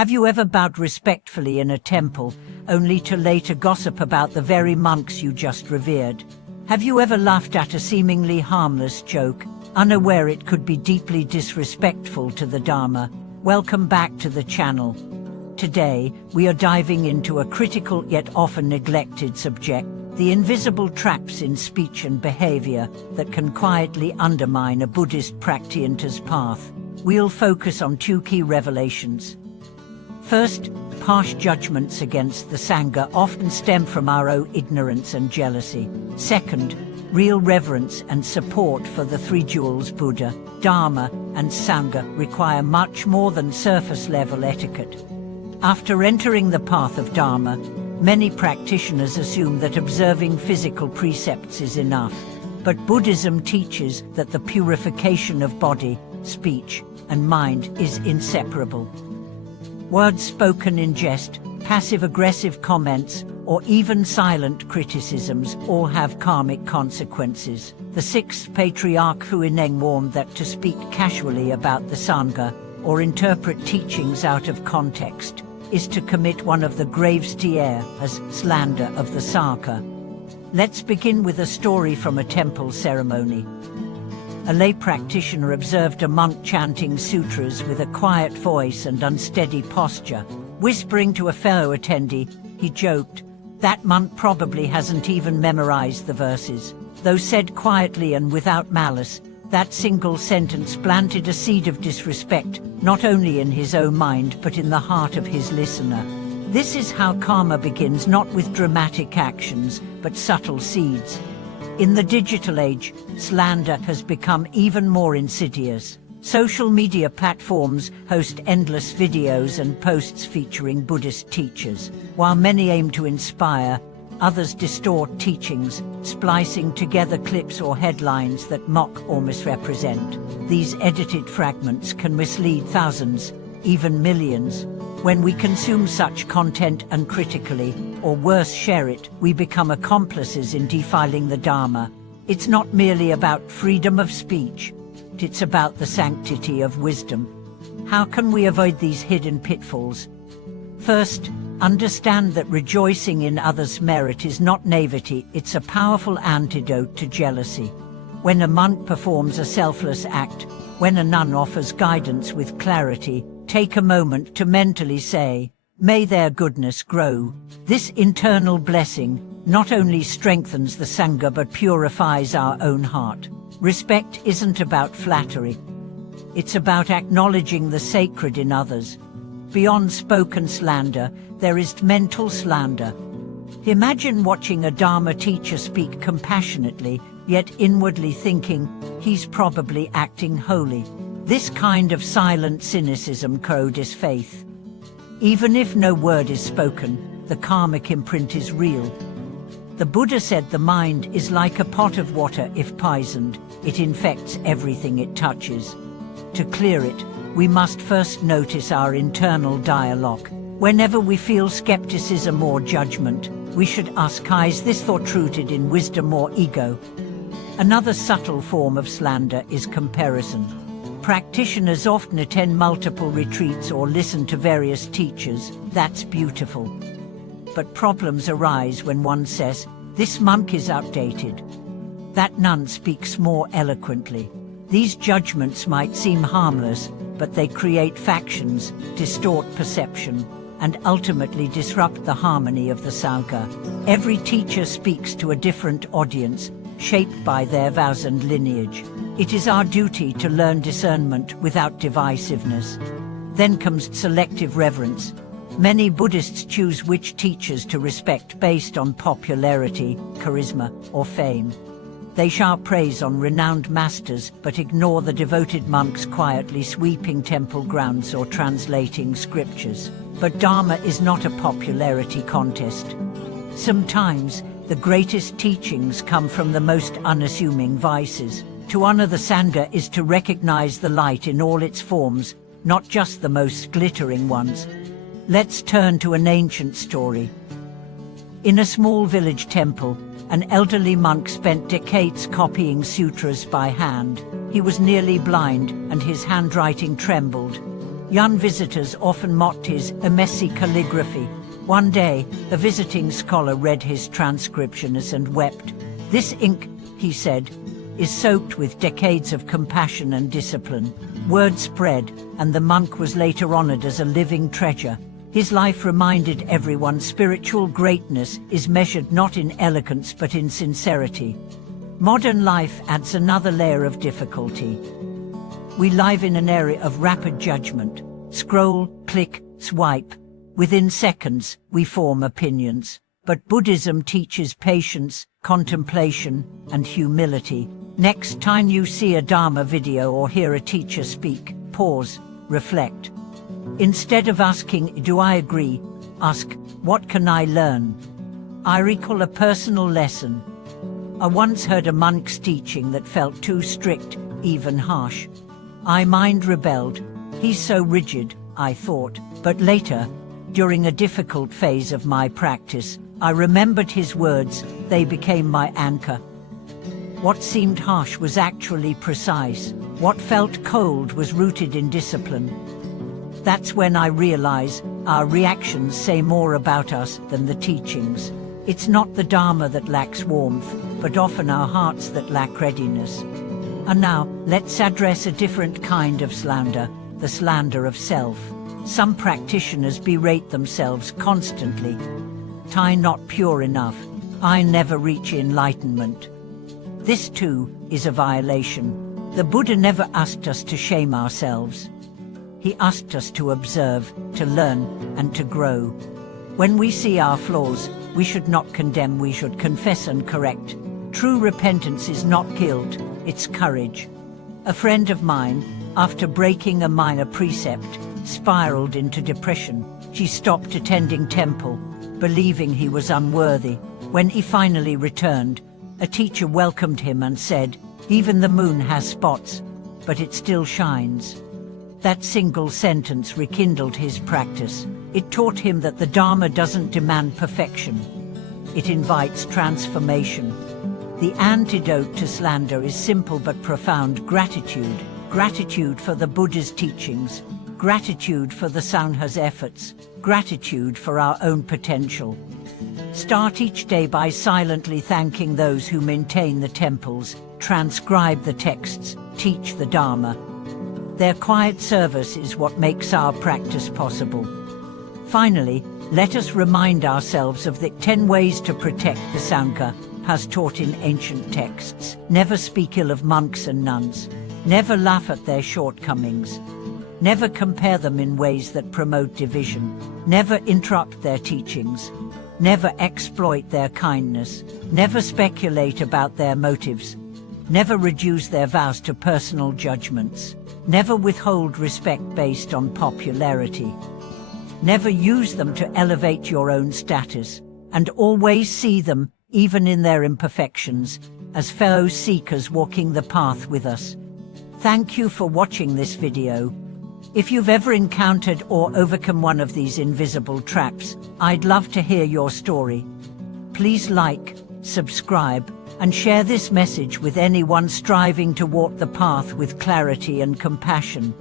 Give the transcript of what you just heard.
Have you ever bowed respectfully in a temple, only to later gossip about the very monks you just revered? Have you ever laughed at a seemingly harmless joke, unaware it could be deeply disrespectful to the Dharma? Welcome back to the channel. Today, we are diving into a critical yet often neglected subject, the invisible traps in speech and behavior that can quietly undermine a Buddhist practitioner's path. We'll focus on two key revelations. First, harsh judgments against the Sangha often stem from our own ignorance and jealousy. Second, real reverence and support for the three jewels Buddha, Dharma, and Sangha require much more than surface-level etiquette. After entering the path of Dharma, many practitioners assume that observing physical precepts is enough. But Buddhism teaches that the purification of body, speech, and mind is inseparable. Words spoken in jest, passive-aggressive comments, or even silent criticisms all have karmic consequences. The sixth patriarch Huineng warned that to speak casually about the Sangha, or interpret teachings out of context, is to commit one of the gravest as slander of the Sangha. Let's begin with a story from a temple ceremony. A lay practitioner observed a monk chanting sutras with a quiet voice and unsteady posture. Whispering to a fellow attendee, he joked, "That monk probably hasn't even memorized the verses." Though said quietly and without malice, that single sentence planted a seed of disrespect, not only in his own mind but in the heart of his listener. This is how karma begins, not with dramatic actions, but subtle seeds. In the digital age, slander has become even more insidious. Social media platforms host endless videos and posts featuring Buddhist teachers. While many aim to inspire, others distort teachings, splicing together clips or headlines that mock or misrepresent. These edited fragments can mislead thousands, even millions. When we consume such content uncritically, or worse, share it, we become accomplices in defiling the Dharma. It's not merely about freedom of speech, it's about the sanctity of wisdom. How can we avoid these hidden pitfalls? First, understand that rejoicing in others' merit is not naivety, it's a powerful antidote to jealousy. When a monk performs a selfless act, when a nun offers guidance with clarity, take a moment to mentally say, "May their goodness grow." This internal blessing not only strengthens the Sangha but purifies our own heart. Respect isn't about flattery. It's about acknowledging the sacred in others. Beyond spoken slander, there is mental slander. Imagine watching a Dharma teacher speak compassionately, yet inwardly thinking, "He's probably acting holy." This kind of silent cynicism corrodes faith. Even if no word is spoken, the karmic imprint is real. The Buddha said the mind is like a pot of water. If poisoned, it infects everything it touches. To clear it, we must first notice our internal dialogue. Whenever we feel skepticism or judgment, we should ask, is this thought rooted in wisdom or ego? Another subtle form of slander is comparison. Practitioners often attend multiple retreats or listen to various teachers. That's beautiful. But problems arise when one says, "This monk is outdated. That nun speaks more eloquently." These judgments might seem harmless, but they create factions, distort perception, and ultimately disrupt the harmony of the Sangha. Every teacher speaks to a different audience, shaped by their vows and lineage. It is our duty to learn discernment without divisiveness. Then comes selective reverence. Many Buddhists choose which teachers to respect based on popularity, charisma, or fame. They shout praise on renowned masters but ignore the devoted monks quietly sweeping temple grounds or translating scriptures. But Dharma is not a popularity contest. Sometimes, the greatest teachings come from the most unassuming vices. To honor the Sangha is to recognize the light in all its forms, not just the most glittering ones. Let's turn to an ancient story. In a small village temple, an elderly monk spent decades copying sutras by hand. He was nearly blind, and his handwriting trembled. Young visitors often mocked his messy calligraphy. One day, a visiting scholar read his transcriptions and wept. "This ink," he said, "is soaked with decades of compassion and discipline." Word spread, and the monk was later honored as a living treasure. His life reminded everyone spiritual greatness is measured not in elegance but in sincerity. Modern life adds another layer of difficulty. We live in an era of rapid judgment. Scroll, click, swipe. Within seconds, we form opinions. But Buddhism teaches patience, contemplation, and humility. Next time you see a Dharma video or hear a teacher speak, pause, reflect. Instead of asking, "Do I agree?" ask, "What can I learn?" I recall a personal lesson. I once heard a monk's teaching that felt too strict, even harsh. My mind rebelled. "He's so rigid," I thought. But later, during a difficult phase of my practice, I remembered his words. They became my anchor. What seemed harsh was actually precise. What felt cold was rooted in discipline. That's when I realize our reactions say more about us than the teachings. It's not the Dharma that lacks warmth, but often our hearts that lack readiness. And now, let's address a different kind of slander, the slander of self. Some practitioners berate themselves constantly. "I not pure enough. I never reach enlightenment." This too is a violation. The Buddha never asked us to shame ourselves. He asked us to observe, to learn, and to grow. When we see our flaws, we should not condemn, we should confess and correct. True repentance is not guilt, it's courage. A friend of mine, after breaking a minor precept, spiraled into depression. She stopped attending temple, believing he was unworthy. When he finally returned, a teacher welcomed him and said, "Even the moon has spots, but it still shines." That single sentence rekindled his practice. It taught him that the Dharma doesn't demand perfection. It invites transformation. The antidote to slander is simple but profound: gratitude. Gratitude for the Buddha's teachings. Gratitude for the Sangha's efforts. Gratitude for our own potential. Start each day by silently thanking those who maintain the temples, transcribe the texts, teach the Dharma. Their quiet service is what makes our practice possible. Finally, let us remind ourselves of the 10 ways to protect the Sangha, as taught in ancient texts. Never speak ill of monks and nuns. Never laugh at their shortcomings. Never compare them in ways that promote division. Never interrupt their teachings. Never exploit their kindness. Never speculate about their motives. Never reduce their vows to personal judgments. Never withhold respect based on popularity. Never use them to elevate your own status, and always see them, even in their imperfections, as fellow seekers walking the path with us. Thank you for watching this video. If you've ever encountered or overcome one of these invisible traps, I'd love to hear your story. Please like, subscribe, and share this message with anyone striving to walk the path with clarity and compassion.